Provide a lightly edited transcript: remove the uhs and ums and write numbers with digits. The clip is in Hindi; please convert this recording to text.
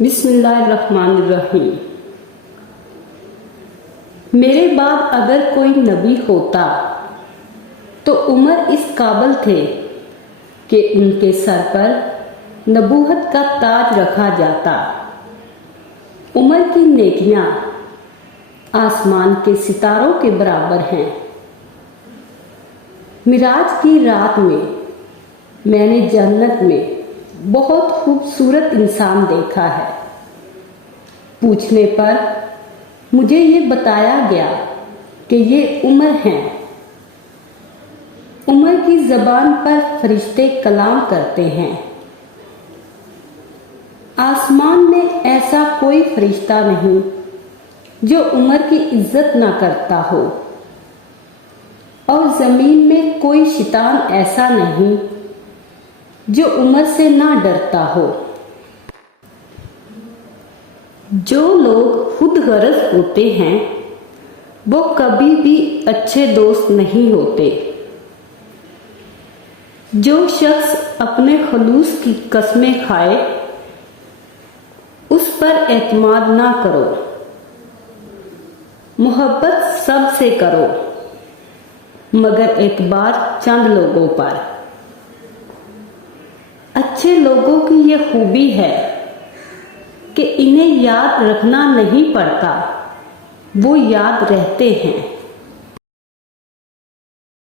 बिस्मिल्लाहिर्रहमानिर्रहीम। मेरे बाद अगर कोई नबी होता तो उमर इस काबिल थे कि उनके सर पर नबूवत का ताज रखा जाता। उमर की नेकियां आसमान के सितारों के बराबर हैं। मिराज की रात में मैंने जन्नत में बहुत खूबसूरत इंसान देखा है। पूछने पर मुझे ये बताया गया कि ये उमर हैं। उमर की जबान पर फरिश्ते कलाम करते हैं। आसमान में ऐसा कोई फरिश्ता नहीं जो उमर की इज्जत ना करता हो, और जमीन में कोई शैतान ऐसा नहीं जो उमर से ना डरता हो। जो लोग खुद गर्ज होते हैं वो कभी भी अच्छे दोस्त नहीं होते। जो शख्स अपने खलूस की कसमें खाए उस पर एतमाद ना करो। मोहब्बत सबसे करो मगर एतबार चंद लोगों पर। अच्छे लोगों की यह खूबी है कि इन्हें याद रखना नहीं पड़ता, वो याद रहते हैं।